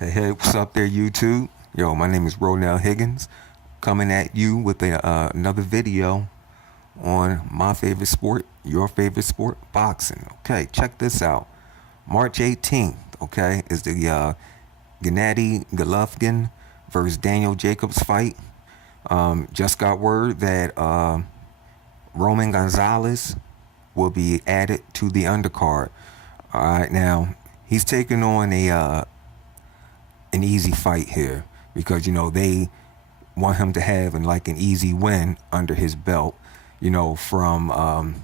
Hey, what's up there, YouTube? Yo, my name is Ronell Higgins, coming at you with another video on my favorite sport, your favorite sport, boxing. Okay, check this out. March 18th, okay, is the Gennady Golovkin versus Daniel Jacobs fight. Just got word that Roman Gonzalez will be added to the undercard. All right, now he's taking on an easy fight here because they want him to have an easy win under his belt, from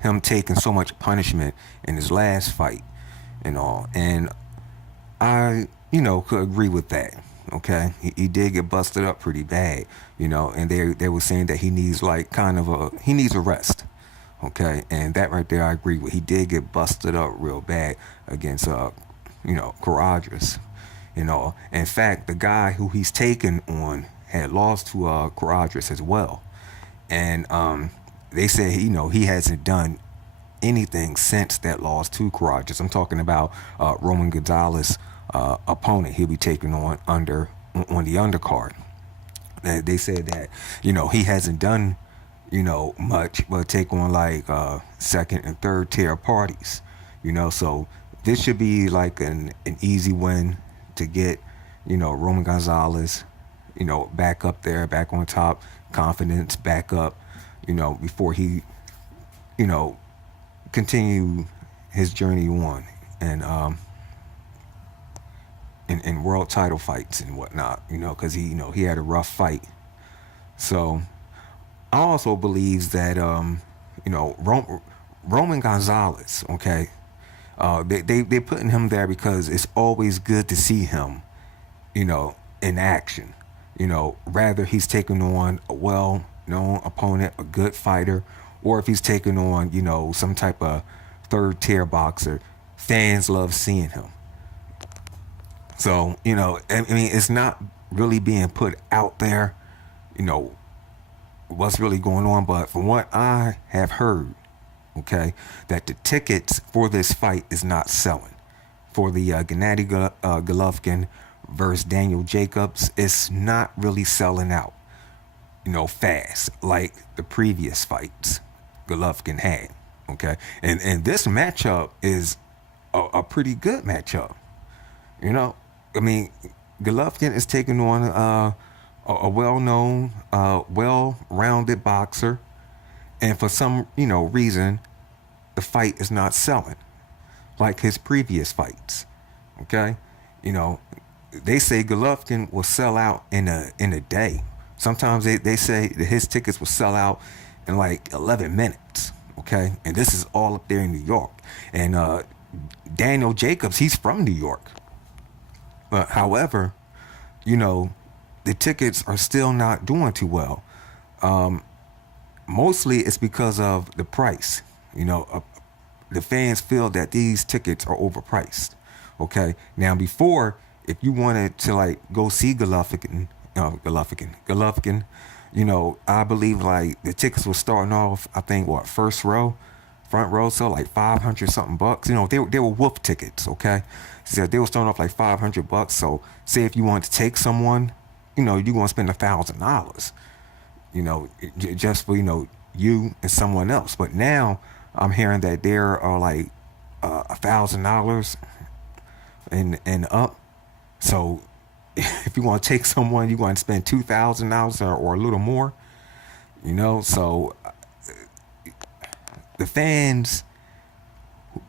him taking so much punishment in his last fight and all. And I, could agree with that. Okay, he did get busted up pretty bad, and they were saying that he needs he needs a rest. Okay, and that right there I agree with. He did get busted up real bad against Courageous. In fact, the guy who he's taken on had lost to Courageous as well, and they said he hasn't done anything since that loss to Courageous. I'm talking about Roman Gonzalez opponent he'll be taking on on the undercard. They said that he hasn't done much but take on second and third tier parties. So this should be like an easy win to get Roman Gonzalez back up there, back on top, confidence back up, before he continue his journey on and in world title fights and whatnot, because he had a rough fight. So I also believes that Roman Gonzalez, okay, they putting him there because it's always good to see him, in action. Rather he's taking on a well-known opponent, a good fighter, or if he's taking on some type of third-tier boxer, fans love seeing him. So it's not really being put out there, what's really going on. But from what I have heard, okay, that the tickets for this fight is not selling. For the Gennady Golovkin versus Daniel Jacobs, it's not really selling out, fast like the previous fights Golovkin had. Okay, and this matchup is a pretty good matchup. Golovkin is taking on a well-known, well-rounded boxer, and for some reason, the fight is not selling like his previous fights. Okay, they say Golovkin will sell out in a day. Sometimes they say that his tickets will sell out in 11 minutes. Okay, and this is all up there in New York. And Daniel Jacobs, he's from New York. But however, the tickets are still not doing too well. Mostly it's because of the price. The fans feel that these tickets are overpriced. Okay, now before, if you wanted to go see Golovkin, I believe the tickets were starting off, I think front row, so $500 something bucks. They were wolf tickets. Okay, so they were starting off $500. So say if you want to take someone, you're gonna spend $1,000. Just for you and someone else. But now I'm hearing that there are $1,000 and up. So if you want to take someone, you want to spend $2,000 or a little more. So the fans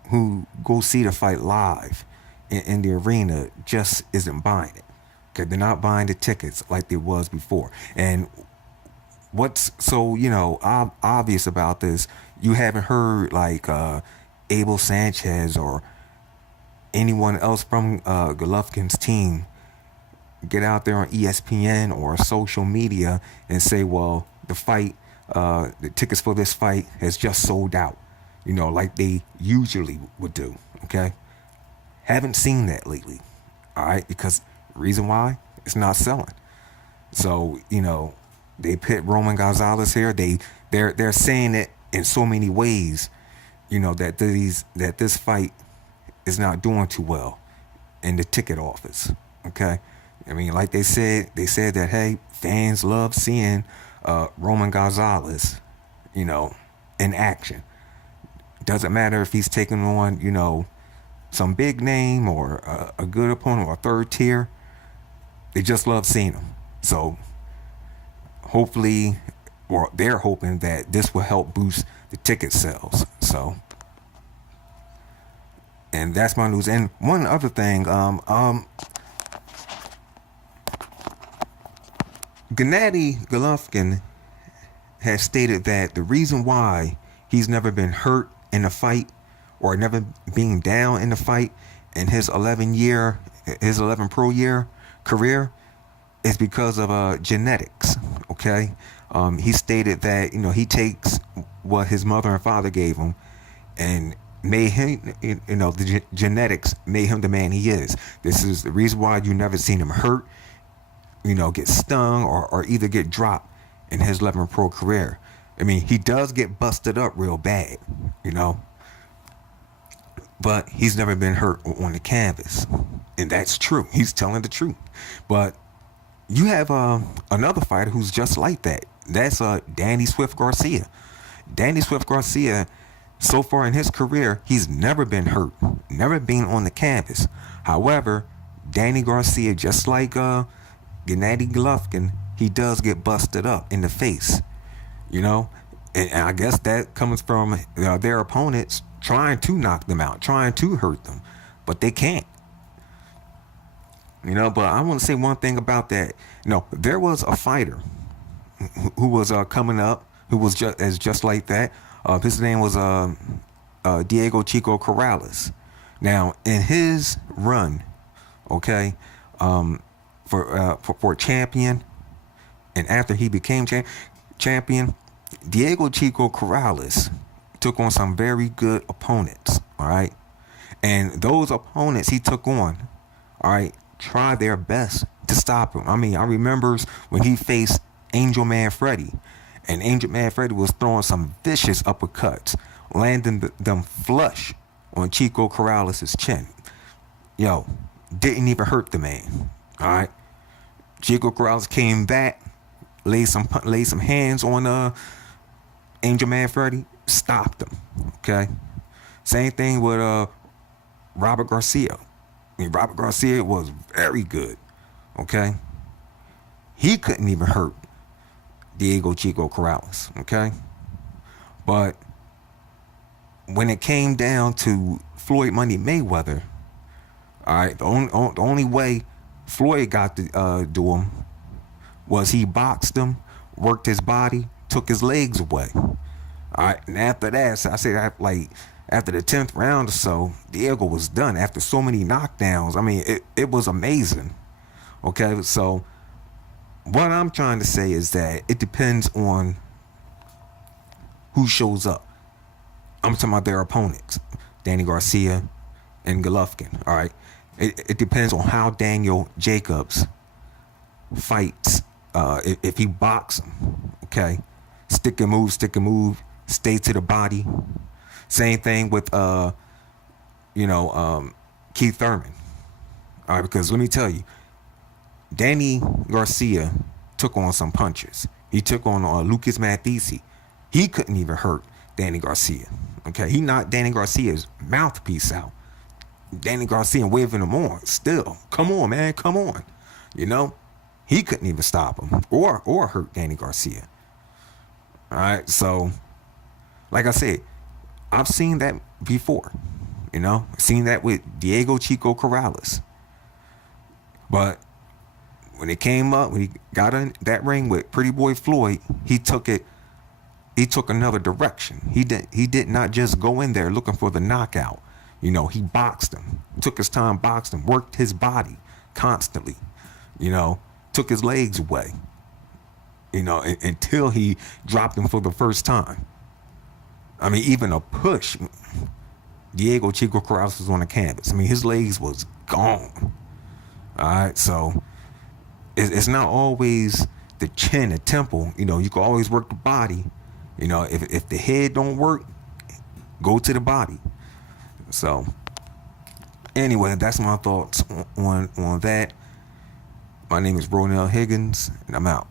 who go see the fight live in the arena just isn't buying it. Okay, they're not buying the tickets like they was before. And what's so obvious about this, you haven't heard Abel Sanchez or anyone else from Golovkin's team get out there on ESPN or social media and say, well, the tickets for this fight has just sold out, like they usually would do. Okay, haven't seen that lately. All right, because reason why, it's not selling. So they pit Roman Gonzalez here. They're saying it in so many ways, that this fight is not doing too well in the ticket office. Okay, I mean, like they said that hey, fans love seeing Roman Gonzalez, you know, in action. Doesn't matter if he's taking on, some big name or a good opponent or a third tier. They just love seeing him. So hopefully, or they're hoping that this will help boost the ticket sales. So, and that's my news. And one other thing, Gennady Golovkin has stated that the reason why he's never been hurt in a fight or never being down in a fight in his 11 pro year career is because of genetics. Okay, he stated that he takes what his mother and father gave him and made him, the genetics made him the man he is. This is the reason why you never seen him hurt, get stung or either get dropped in his 11 pro career. I mean, he does get busted up real bad, but he's never been hurt on the canvas. And that's true. He's telling the truth. But you have another fighter who's just like that. That's Danny Swift Garcia. Danny Swift Garcia, so far in his career, he's never been hurt, never been on the canvas. However, Danny Garcia, just like Gennady Golovkin, he does get busted up in the face, and I guess that comes from their opponents trying to knock them out, trying to hurt them, but they can't. But I want to say one thing about that. There was a fighter who was coming up who was just like that. His name was Diego Chico Corrales. Now, in his run, okay, for champion, and after he became champion, Diego Chico Corrales took on some very good opponents. All right, and those opponents he took on, all right, tried their best to stop him. I mean, I remember when he faced Angel Man Freddy, and Angel Man Freddy was throwing some vicious uppercuts, landing them flush on Chico Corrales' chin. Didn't even hurt the man. All right, Chico Corrales came back, laid some hands on Angel Man Freddy, stopped him. Okay, same thing with Robert Garcia. I mean, Robert Garcia was very good. Okay, he couldn't even hurt Diego Chico Corrales. Okay, but when it came down to Floyd Money Mayweather, all right, the only way Floyd got to do him was he boxed him, worked his body, took his legs away. All right, and after that, so I say that after the 10th round or so, Diego was done after so many knockdowns. I mean, it was amazing. Okay, so what I'm trying to say is that it depends on who shows up. I'm talking about their opponents, Danny Garcia and Golovkin. All right, it depends on how Daniel Jacobs fights. If he boxes him, okay, stick and move, stay to the body. Same thing with Keith Thurman. All right, because let me tell you, Danny Garcia took on some punches. He took on Lucas Mathisi. He couldn't even hurt Danny Garcia. Okay, he knocked Danny Garcia's mouthpiece out. Danny Garcia waving him on. Still, come on, man, come on. He couldn't even stop him or hurt Danny Garcia. All right, so like I said, I've seen that before. Seen that with Diego Chico Corrales. But when it came up, when he got in that ring with Pretty Boy Floyd, he took another direction. He did not just go in there looking for the knockout. He boxed him, took his time, boxed him, worked his body constantly. Took his legs away. Until he dropped him for the first time. I mean, even a push, Diego Chico Corrales was on the canvas. I mean, his legs was gone. All right, so it's not always the chin, the temple. You can always work the body. If the head don't work, go to the body. So, anyway, that's my thoughts on that. My name is Ronell Higgins, and I'm out.